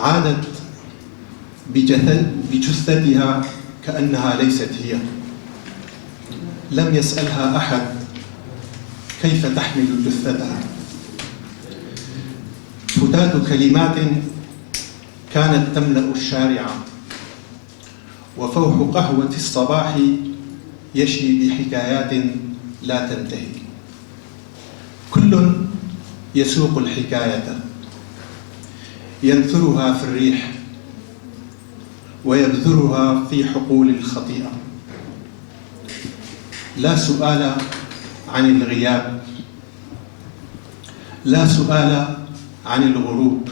عادت بجثتها كأنها ليست هي. لم يسألها أحد كيف تحمل جثتها. فتات كلمات كانت تملأ الشارع، وفوح قهوة الصباح يشي بحكايات لا تنتهي. كل يسوق الحكاية، ينثرها في الريح ويبذرها في حقول الخطيئة. لا سؤال عن الغياب، لا سؤال عن الغروب،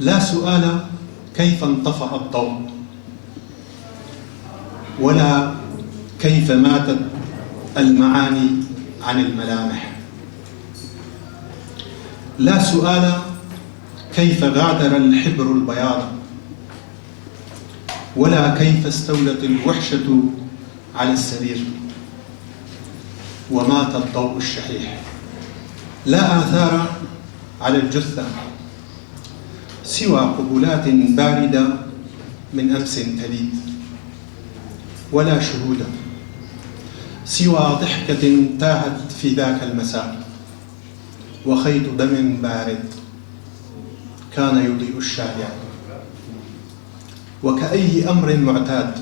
لا سؤال كيف انطفأ الضوء، ولا كيف ماتت المعاني عن الملامح. لا سؤال كيف غادر الحبر البياض، ولا كيف استولت الوحشة على السرير ومات الضوء الشحيح. لا آثار على الجثة سوى قبلات باردة من أمس تليد، ولا شهود سوى ضحكة تاهت في ذاك المساء، وخيط دم بارد كان يضيء الشارع. وكأي أمر معتاد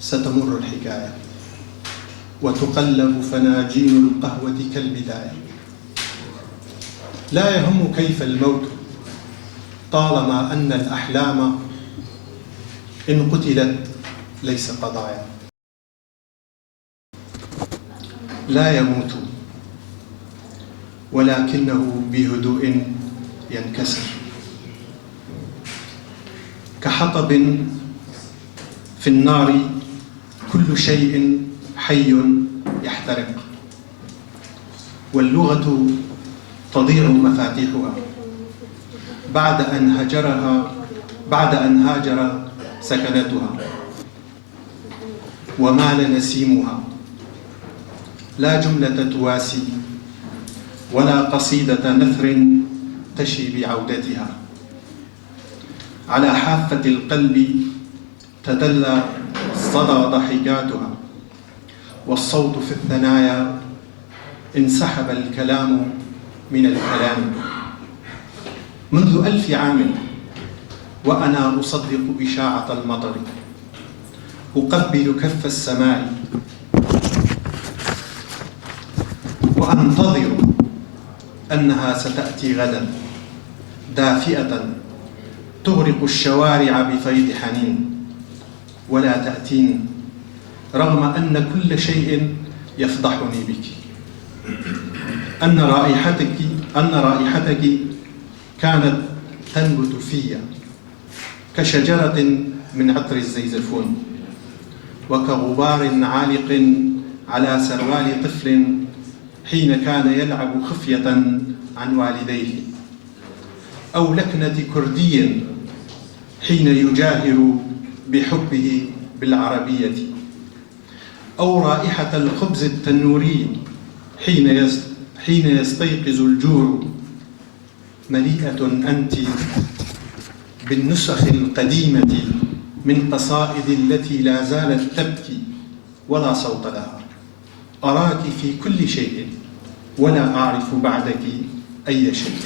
ستمر الحكاية، وتقلب فناجين القهوة كالبداية. لا يهم كيف الموت طالما أن الأحلام إن قتلت ليس قضايا. لا يموت ولكنه بهدوء ينكسر، كحطب في النار كل شيء حي يحترق، واللغة تضيع مفاتيحها بعد أن هاجر سكنتها ومال نسيمها. لا جملة تواسي ولا قصيدة نثر تشي بعودتها. على حافة القلب تدلى صدى ضحكاتها، والصوت في الثنايا انسحب الكلام من الكلام. منذ 1000 عام وأنا أصدق إشاعة المطر، أقبل كف السماء وأنتظر أنها ستأتي غدا دافئة تغرق الشوارع بفيض حنين، ولا تأتيني رغم أن كل شيء يفضحني بك. أن رائحتك كانت تنبت في كشجرة من عطر الزيزفون، وكغبار عالق على سروال طفل حين كان يلعب خفية عن والديه، أو لكنة كردي حين يجاهر بحبه بالعربية، أو رائحة الخبز التنوري حين يستيقظ الجوع. مليئة أنت بالنسخ القديمة من قصائد التي لا زالت تبكي ولا صوت لها. أراك في كل شيء ولا أعرف بعدك أي شيء.